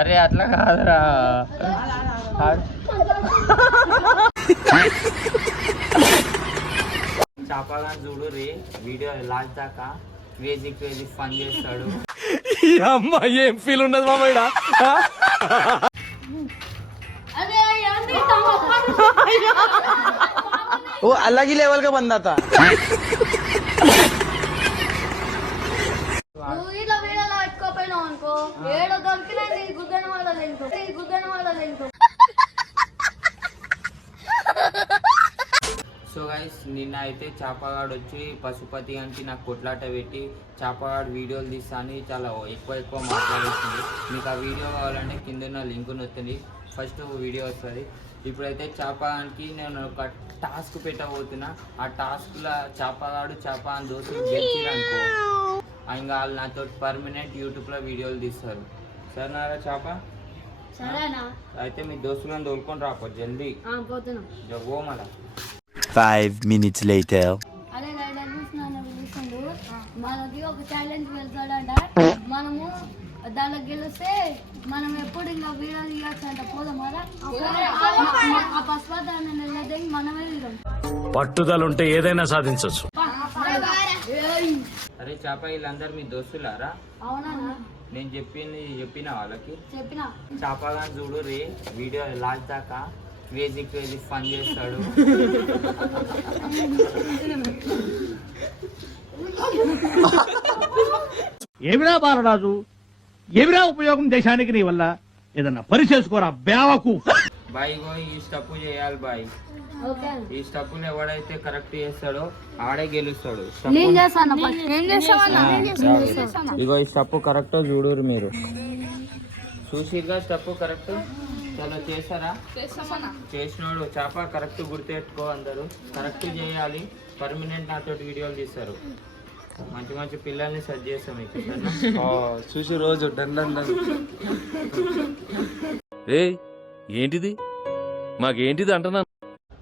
అరే అట్లా కాదురా. చాపగా చూడు రే వీడియో లాస్ట్ దాకా క్రేజీ క్రేజీ ఫన్ చేస్తాడు. అమ్మాయి ఏం ఫీల్ ఉండదు మామయ్య. वो अलग ही लेवल का बंदा था. సో గైస్ నిన్న అయితే చాపగాడు వచ్చి పశుపతి అని నాకు కొట్లాట పెట్టి చాపగాడు వీడియోలు తీస్తాను చాలా ఎక్కువ మాట్లాడేస్తుంది. మీకు ఆ వీడియో కావాలంటే కింద లింక్ వస్తుంది, ఫస్ట్ వీడియో వస్తుంది. ఇప్పుడైతే చాపగానికి నేను ఒక టాస్క్ పెట్టబోతున్నా. ఆ టాస్క్లో చాపగాడు చాపగాని దోస్తులు గెలిచిరనుకో ఇంకా వాళ్ళు నాతో పర్మనెంట్ యూట్యూబ్లో వీడియోలు తీస్తారు. సరేనారా చాప? అయితే మీ దోస్తులను తోలుకొని రాపో జల్దీ ఓ మళ్ళా. 5 minutes later. మనకి ఒక ఛాలెంజ్ వెళ్తాడంట, మనము దానిలో గెలిస్తే మనం ఎప్పుడు ఇంకా వీడియో తీయచ్చంట. పోదామారా? ఆ పశుపతాన్ని నిలదీసి మనమే తీద్దాం. పట్టుదల ఉంటే ఏదైనా సాధించవచ్చు. అరే చాప వీళ్ళందరూ మీ దోస్తులారా? అవునా? నేను చెప్పిన వాళ్ళకి చెప్పిన చాపగా చూడు రే వీడియో లాస్ట్ దాకా క్రేజీ క్రేజీ ఫన్ చేస్తాడు. ఏమిరా బాలరాజు, ఏమిరా ఉపయోగం దేశానికి నీ వల్ల? ఏదన్నా పని చేసుకోరా బేవకు. బాయ్ గో ఈ స్టెప్ చేయాలి బాయ్. ఈ స్టెప్ ఎవడైతే కరెక్ట్ చేస్తాడో ఆడే గెలుస్తాడు. ఇగో ఈ స్టెప్ కరెక్ట్ చూడరు మీరు. చూసిగా స్టెప్ కరెక్ట్ చలో చేస్తారా? చేసినోడు చేప కరెక్ట్ గుర్తెట్టుకో. అందరూ కరెక్ట్ చేయాలి. పర్మనెంట్ నాతో వీడియోలు తీస్తారు. మంచి మంచి పిల్లల్ని సెట్ చేస్తాం మీకు. చూసి రోజు ఏంటిది మాకేంటిది అంటున్నా.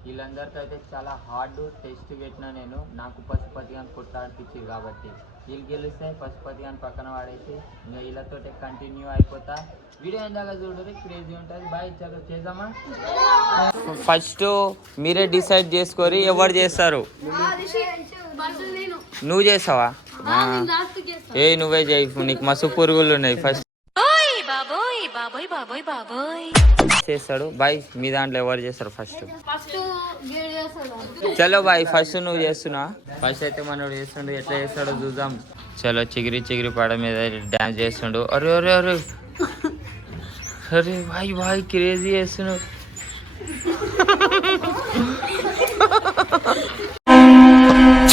వీళ్ళందరికీ అయితే చాలా హార్డ్ టెస్ట్ పెట్టినా నేను. నాకు పశుపతి అని కొట్లాడిపించారు కాబట్టి వీళ్ళు గెలిస్తే పశుపతి అని పక్కన వాడేసి ఇంకా వీళ్ళతో కంటిన్యూ అయిపోతా. వీడియో ఎందాక చూడరు క్రేజీ ఉంటుంది. బాయ్ చలో చేద్దామా? ఫస్ట్ మీరే డిసైడ్ చేసుకోరి ఎవరు చేస్తారు. నువ్వు చేస్తావా? నువ్వే చేయి, నీకు మస్తు పురుగులు ఉన్నాయి. ఫస్ట్ చేస్తాడు బాయ్. మీ దాంట్లో ఎవరు చేస్తారు ఫస్ట్? చలో బాయ్ ఫస్ట్ నువ్వు చేస్తున్నా. ఫస్ట్ అయితే మనోడు చేస్తుండు, ఎట్లా చేస్తాడో చూద్దాం. చలో చిగిరి చిగిరి పడ మీద డాన్స్ చేస్తుండు. అరే అరే అరే అరే బాయ్ బాయ్ క్రేజీ చేస్తున్నావు.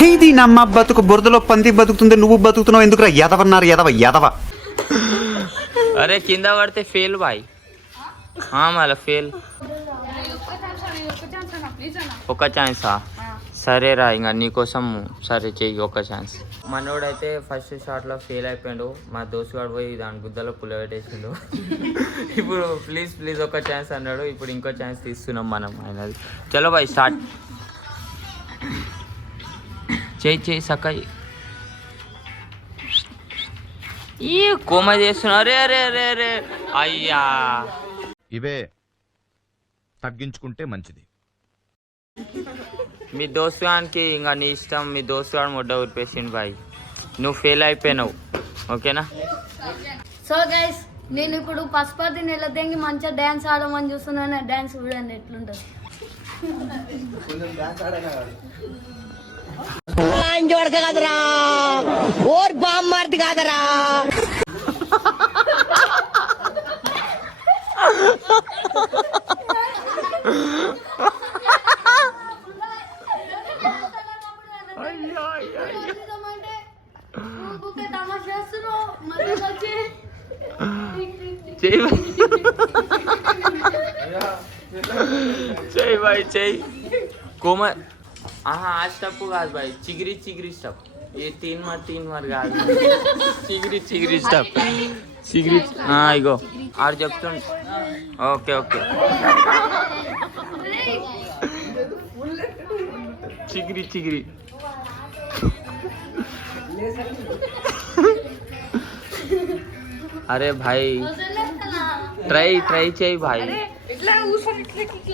చేది నమ్మ బతుకు బురదలో పంది బతుకుతుంది, నువ్వు బతుకుతున్నావు ఎందుకురా? ఎదవన్నారు ఎదవ. అరే కింద పడితే ఫెయిల్ బాయ్. మళ్ళీ ఫెయిల్. ఒక ఛాన్సా? సరేరా ఇంకా నీకోసం సరే చెయ్యి ఒక ఛాన్స్. మనోడైతే ఫస్ట్ షాట్లో ఫెయిల్ అయిపోయాడు. మా దోస్తుగాడు పోయి దాని గుద్దలో పుల్ల పెట్టేసిండు. ఇప్పుడు ప్లీజ్ ఒక ఛాన్స్ అన్నాడు. ఇప్పుడు ఇంకో ఛాన్స్ తీస్తున్నాం మనం అయినది. చలో బాయ్ స్టార్ట్. చెయ్యి సక్కయ్యి. ఈ కోమ చేస్తున్నా. అరే అరే అరే అరే అయ్యా. ఇవే తగ్గించుకుంటే మంచిది. మీ దోస్తుగానికి ఇంకా నీ ఇష్టం. మీ దోస్తుగాడు మొడ్డ ఊరిపేసిండు బాయ్. నువ్వు ఫెయిల్ అయిపోయినావు. ఓకేనా? సో గైస్ నేను ఇప్పుడు పశుపతి నిలదెంగి మంచిగా డాన్స్ ఆడమని చూస్తున్నాను. డాన్స్ చూడండి ఎట్లుంటుంది. కాదరా ఓర్ బామ్మార్ది కాదరా. చెయ్యి బాయ్ చెయ్యి. కోమ ఆ స్టెప్ కాదు బాయ్, చిగిరి స్టెప్. ఏ తీన్ మార్ కాదు, చిగిరి స్టెప్. చిగిరి ఇగో ఆడు చెప్తుండు. ఓకే చిగిరి. అరే భాయ్ ట్రై చేయి భాయ్,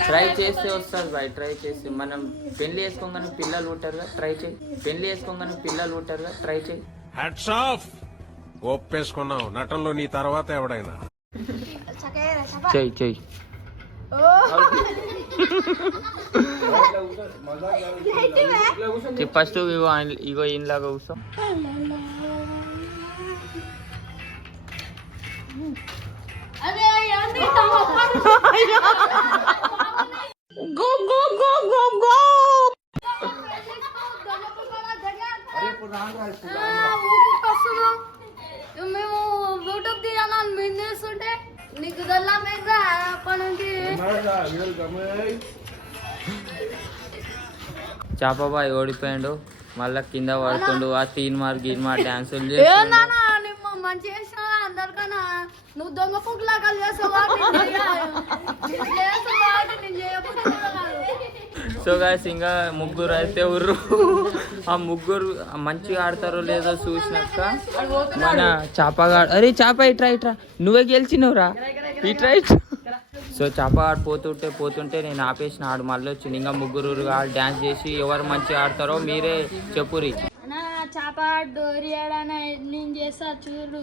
ట్రై చేస్తే వస్తుంది భాయ్, ట్రై చేస్తే. మనం పెళ్లి చేసుకోగానే పిల్లలు ఉంటారుగా, ట్రై చేయి. పెళ్లి చేసుకోగానే పిల్లలు ఉంటారుగా, ట్రై చేయి. హ్యాట్స్ ఆఫ్, ఒప్పేసుకున్నావు. నటనలో నీ తర్వాత ఎవడైనా. చెయ్యి చెయ్యి. ఫస్ట్ ఇగో ఇంలాగా కూర్చో. మేము యూట్యూబ్ తీయాలని మేము చేస్తుంటే నీకు దల్లా మీద అప్పటి నుంచి చాపాబాయ్ ఓడిపోయాడు, మళ్ళా కింద పడుతుండు. ఆ తీన్మార్ గిన్మార్ డాన్సులు ఏమన్నా నువ్వు మంచి చేసినా అందరికన్నా నువ్వు దొంగ పుట్టులాగా చేసావు సో గాయస్ ఇంకా ముగ్గురు అయితే ఉర్రు. ఆ ముగ్గురు మంచిగా ఆడతారో లేదో చూసినాక మన చాపగాడు, అరే చాప ఇట్రా ఇట్రా, నువ్వే గెలిచినవురా, ఇట్రా ఇట్రా. సో చాపగాడు పోతుంటే నేను ఆపేసిన. ఆడు మళ్ళీ వచ్చింది. ఇంకా ముగ్గురు ఆడు డ్యాన్స్ చేసి ఎవరు మంచిగా ఆడతారో మీరే చెప్పురి. చేప డోరి నేను చేస్తా చూడు.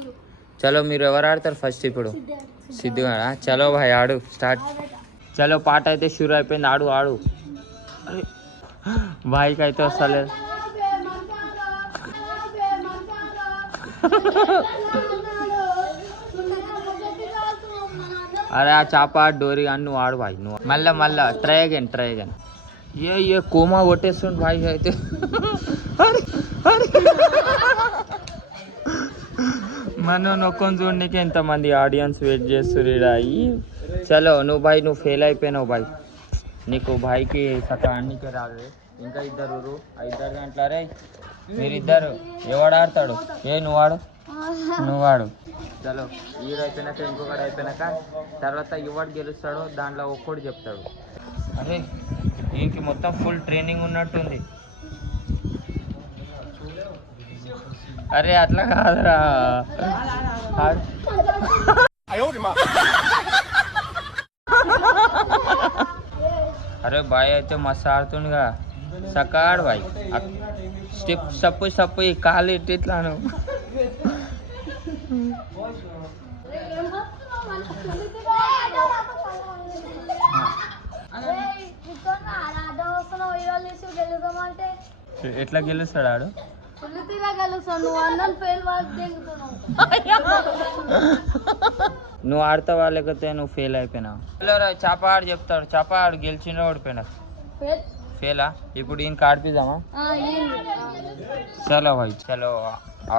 చలో మీరు ఎవరు ఆడతారు ఫస్ట్? ఇప్పుడు సిద్ధుగాడా? చలో భాయ్ ఆడు, స్టార్ట్. చలో పాట అయితే షూర్ అయిపోయింది, ఆడు ఆడు. అరే భాయ్కి అయితే వస్తలేదు. అరే ఆ చాప డోరీ కానీ నువ్వు ఆడు భాయ్, నువ్వు మళ్ళా ట్రై అగైన్. ఏ కోమా కొట్టేస్తుండు భాయ్ అయితే. మనం నొక్కొని చూడడానికి ఎంతమంది ఆడియన్స్ వెయిట్ చేస్తున్నారు. చలో నువ్వు ఫెయిల్ అయిపోయినావు భాయ్, నీకు భాయ్కి సగం అన్నికే రాదు. ఇంకా ఇద్దరు గంటలరే మీరిద్దరు. ఎవడు ఆడతాడు? నువ్వు ఆడు. చలో ఈడు అయిపోయినాక ఇంకొకటి అయిపోయినాక తర్వాత ఎవడు గెలుస్తాడో దాంట్లో ఒక్కడు చెప్తాడు. అరే దీనికి మొత్తం ఫుల్ ట్రైనింగ్ ఉన్నట్టుంది. అరే అట్లా కాదురా, అరే బాయ్ అయితే మస్తు ఆడుతుండగా. సకాడు బాయ్, స్టెప్ సప్పు ఈ కాలు ఇట్లాను. ఎట్లా గెలుస్తాడు ఆడు? నువ్వు ఆడతావా లేకపోతే నువ్వు ఫెయిల్ అయిపోయినావు? చాప ఆడు చెప్తాడు. చాప ఆడు గెలిచిండో ఓడిపోయినా? ఫెయిలా? ఇప్పుడు ఈయనకి ఆడిపిద్దామా? చలో భాయ్ చలో.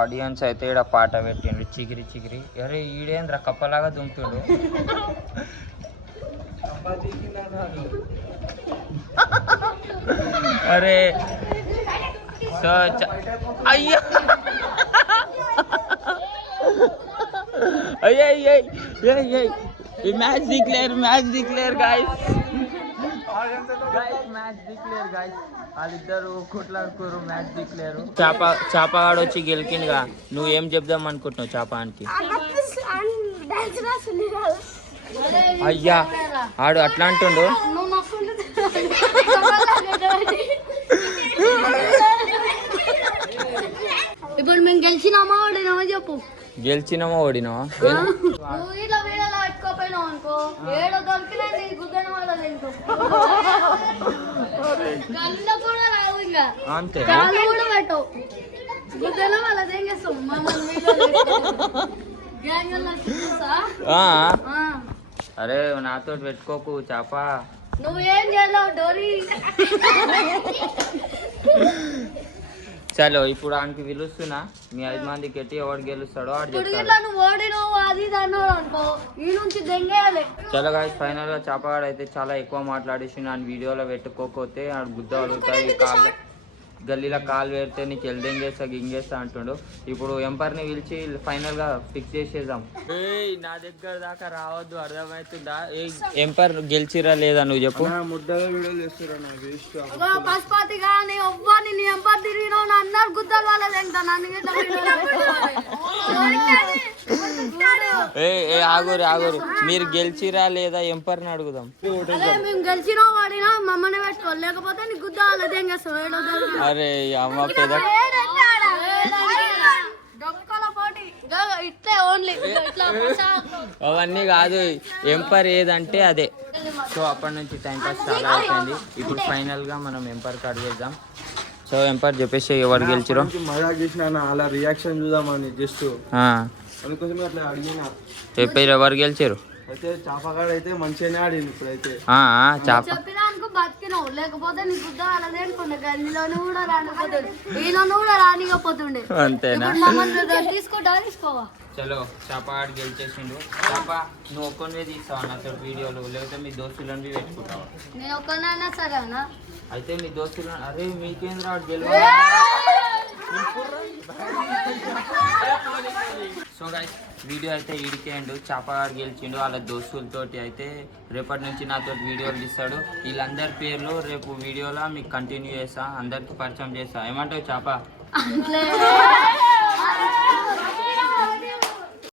ఆడియన్స్ అయితే ఈడ పాట పెట్టిండు చిగిరి. అరే ఈడేంద్ర కప్పలాగా దుంకుతుండు. అరే సో అయ్యో మ్యాచ్ డిక్లేర్ గాయ్స్. వాళ్ళిద్దరు కొట్లాడుకోరు, మ్యాచ్ డిక్లేర్. చాపగాడు వచ్చి గెలికిందిగా, నువ్వేం చెప్దాం అనుకుంటున్నావు చాపానికి? అయ్యా ఆడు అట్లా అంటుండు. ఇప్పుడు మేము గెలిచినామా ఓడినామా చెప్పు. గెలిచినామా ఓడినావా? ఇట్లా వీడియోలో పెట్టుకోపోయినావు అనుకో, ఏడో దొరికినా గుద్దన వల్ల తింటూ కళ్ళు కూడా రావు, ఇంకా అంతే కాళ్ళు కూడా పెట్టవు, గుద్దన వల్ల తెంగేస్తాం మమ్మల్ని వీడియో. అరే నాతో పెట్టుకోకు చాప. నువ్వేం చేయలేవు డోరీ. చలో ఇప్పుడు ఆయనకి పిలుస్తున్నా, మీ 5 మందికి ఎట్టి ఎవరు గెలుస్తాడో ఆడు చెప్తాడు. నువ్వు ఓడినావు అది అన్నావు అనుకో, ఈ నుంచి దెంగేయాలి. చలో గాయస్ ఫైనల్ గా చాపగాడు అయితే చాలా ఎక్కువ మాట్లాడేసి నన్ను వీడియోలో పెట్టుకోకపోతే ఆడు గుద్ద అడుగుతాయి. కాళ్ళు గల్లీలో కాలు పెడితే నీకు ఎల్దెంగేస్తా గింగేస్తా అంటుండు. ఇప్పుడు ఎంపర్ని పిలిచి ఫైనల్ గా ఫిక్స్ చేసేద్దాం. నా దగ్గర దాకా రావద్దు, అర్థమవుతుందా? ఎంపర్ గెలిచిరా లేదా నువ్వు చెప్పు. పశుపతి కానీ ఎవ్వని నీ ఎంపర్ తిరిగినావు, అందరు గుద్దలు వాళ్ళ తింటా నన్ను ఏ ఆగురు మీరు గెలిచిరా లేదా ఎంపర్ని అడుగుదాం. అదే మేము గెలిచినా వాడినా మమ్మల్ని పెట్టుకోవాలి, లేకపోతే నీకు గుద్ద వాళ్ళది ఏం చేస్తాం. అరే అమ్మ పెద్ద ఇట్లే ఓన్లీ అవన్నీ కాదు, ఎంపర్ ఏదంటే అదే. సో అప్పటి నుంచి టైం పాస్ చాలా అయిపోయింది. ఇప్పుడు ఫైనల్గా మనం ఎంపర్ కార్డ్ చేద్దాం. సో ఎంపర్ చెప్పేసి ఎవరు గెలిచిరో మజా చేసిన అలా రియాక్షన్ చూద్దామని జస్ట్ అందుకోసం అట్లా అడిగిన. చెప్పారు ఎవరు గెలిచారు. అయితే చాపగాడు అయితే మంచిగానే ఆడింది ఇప్పుడైతే. చాప చెప్పినానుకో బతికినావు, లేకపోతే నీ గుద్ద వాళ్ళది అనుకుండే గల్లీలోనూ కూడా రానిపోతుండే, ఈలోనూ కూడా రానికపోతుండే. అంతేనా? మమ్మల్ని తీసుకోవా. చలో చాపగాడు గెలిచేసిండు. చాప నువ్వు ఒక్కనే తీస్తావా నాతో వీడియోలు, లేకపోతే మీ దోస్తులను పెట్టుకుంటావా? నేను ఒక్కనైనా సరే అన్న. అయితే మీ దోస్తులు అరే మీకేం రాడు గెలువ. సో గైస్ వీడియో అయితే ఈడికేండు. చాపగాడు గెలిచిండు వాళ్ళ దోస్తులతోటి. అయితే రేపటి నుంచి నాతో వీడియోలు తీస్తాడు. వీళ్ళందరి పేర్లు రేపు వీడియోలో మీకు కంటిన్యూ చేస్తా, అందరికి పరిచయం చేస్తా. ఏమంటావు చాప?